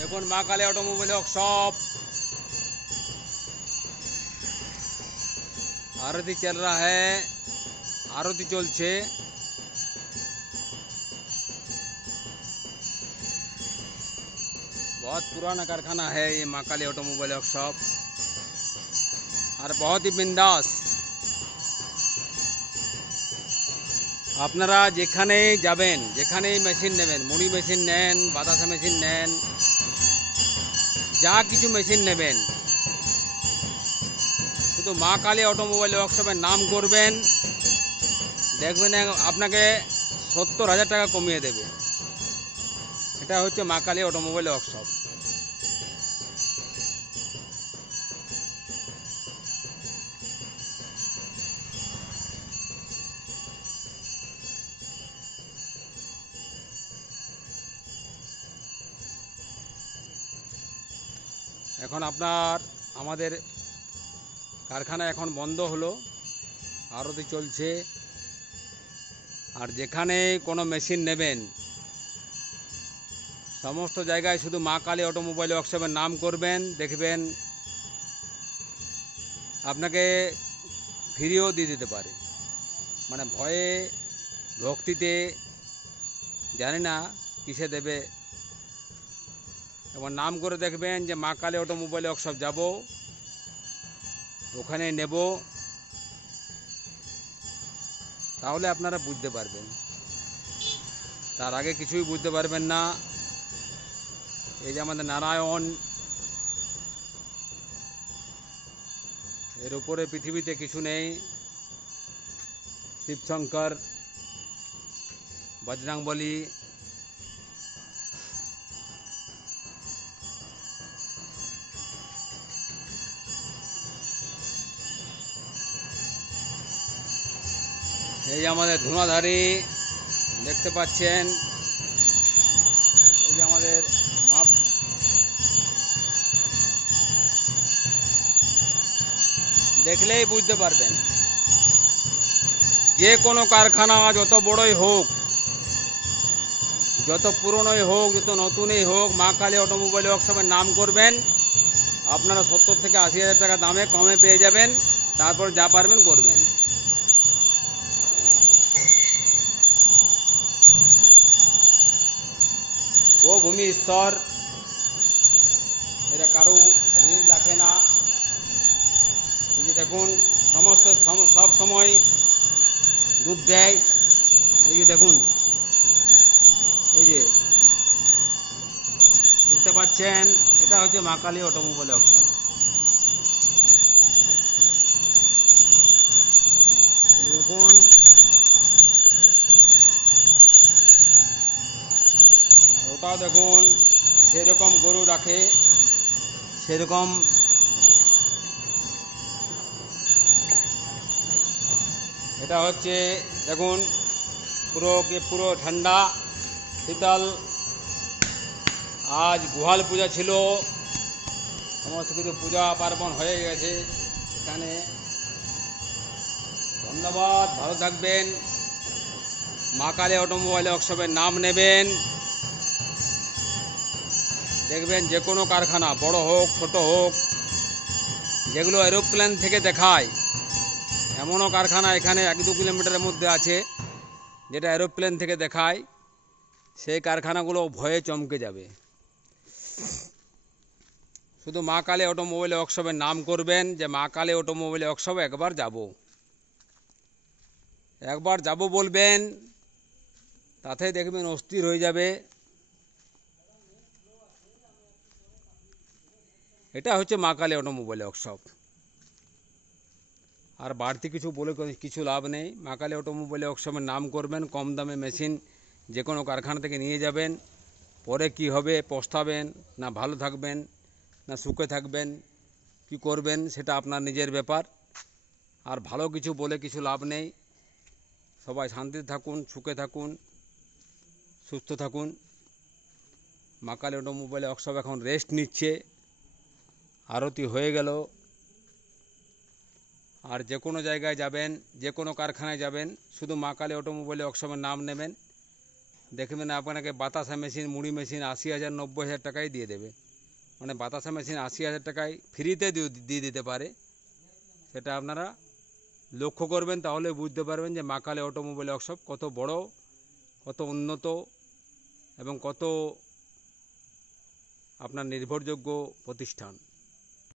देखो माँ काली automobile workshop आरती चल रहा है, आरती चलছে। बहुत पुराना कारखाना है ये माँ काली ऑटोमोबाइल वर्कशॉप और बहुत ही बिंदास। আপনারা যেখানেই যাবেন, যেখানেই মেশিন নেবেন, মুড়ি মেশিন নেন, বাতাসা মেশিন নেন, যা কিছু মেশিন নেবেন, শুধু মা কালী অটোমোবাইল ওয়ার্কশপের নাম করবেন, দেখবেন আপনাকে 70,000 টাকা কমিয়ে দেবে। এটা হচ্ছে মা কালী অটোমোবাইল ওয়ার্কশপ। এখন আমাদের কারখানা এখন বন্ধ হলো, আরতি চলছে। আর যেখানে কোনো মেশিন নেবেন, সমস্ত জায়গায় শুধু মা কালী অটোমোবাইল ওয়ার্কশপের নাম করবেন, দেখবেন আপনাকে ফ্রিও দিয়ে দিতে পারে। মানে ভয়ে ভক্তিতে জানি না কিসে দেবে। এবার নাম করে দেখবেন যে মা কালী অটোমোবাইল ওয়ার্কশপ যাব, ওখানে নেব, তাহলে আপনারা বুঝতে পারবেন। তার আগে কিছুই বুঝতে পারবেন না। এই যে আমাদের নারায়ণ, এর উপরে পৃথিবীতে কিছু নেই। শিবশঙ্কর, বজরংবলী, এই যে আমাদের ধুনাধারী দেখতে পাচ্ছেন। এই যে আমাদের মাপ, দেখলেই বুঝতে পারবেন। যে কোনো কারখানা যত বড়ই হোক, যত পুরনোই হোক, যত নতুনই হোক, মা কালী অটোমোবাইল ওয়ার্কশপের নাম করবেন, আপনারা 70 থেকে 80,000 টাকা দামে কমে পেয়ে যাবেন। তারপর যা পারবেন করবেন। ও ভূমি ঈশ্বর, এটা কারো ঋণ রাখে না। এই যে দেখুন, সব সময় দুধ দেয়। এই যে দেখুন, এই যে দেখতে পাচ্ছেন, এটা হচ্ছে মা কালী অটোমোবাইল ওয়ার্কশপ। দেখুন, ওটাও দেখুন, সেরকম গরু রাখে, সেরকম এটা হচ্ছে দেখুন, পুরো ঠান্ডা শীতল। আজ গুহাল পূজা ছিল, সমস্ত কিছু পূজা পার্বণ হয়ে গেছে এখানে। ধন্যবাদ, ভালো থাকবেন। মা কালী অটোমোবাইল ওয়ার্কশপের নাম নেবেন, দেখবেন যে কোনো কারখানা, বড় হোক ছোট হোক, যেগুলো এরোপ্লেন থেকে দেখায়, এমনও কারখানা এখানে 1-2 কিলোমিটারের মধ্যে আছে যেটা এরোপ্লেন থেকে দেখায়। সেই কারখানাগুলো ভয়ে চমকে যাবে। শুধু মা কালী অটোমোবাইল ওয়ার্কশপের নাম করবেন যে মা কালী অটোমোবাইল ওয়ার্কশপে একবার যাব বলবেন, তাতেই দেখবেন অস্থির হয়ে যাবে। এটা হচ্ছে মা কালী অটোমোবাইল ওয়ার্কশপ। আর বাড়তি কিছু বলে কিছু লাভ নেই। মা কালী অটোমোবাইল ওয়ার্কশপের নাম করবেন, কম দামে মেশিন যে কোনো কারখানা থেকে নিয়ে যাবেন। পরে কি হবে, পস্তাবেন না ভালো থাকবেন না সুখে থাকবেন, কি করবেন সেটা আপনার নিজের ব্যাপার। আর ভালো কিছু বলে কিছু লাভ নেই। সবাই শান্তিতে থাকুন, সুখে থাকুন, সুস্থ থাকুন। মা কালী অটোমোবাইল ওয়ার্কশপ এখন রেস্ট নিচ্ছে, আরতি হয়ে গেল। আর যে কোনো জায়গায় যাবেন, যে কোনো কারখানায় যাবেন, শুধু মা কালী অটোমোবাইল ওয়ার্কশপের নাম নেবেন, দেখবেন আপনাকে বাতাসা মেশিন, মুড়ি মেশিন 80,000 90,000 টাকায় দিয়ে দেবে। মানে বাতাসা মেশিন 80,000 টাকায় ফ্রিতে দিয়ে দিতে পারে। সেটা আপনারা লক্ষ্য করবেন, তাহলে বুঝতে পারবেন যে মা কালী অটোমোবাইল ওয়ার্কশপ কত বড়, কত উন্নত এবং কত আপনার নির্ভরযোগ্য প্রতিষ্ঠান।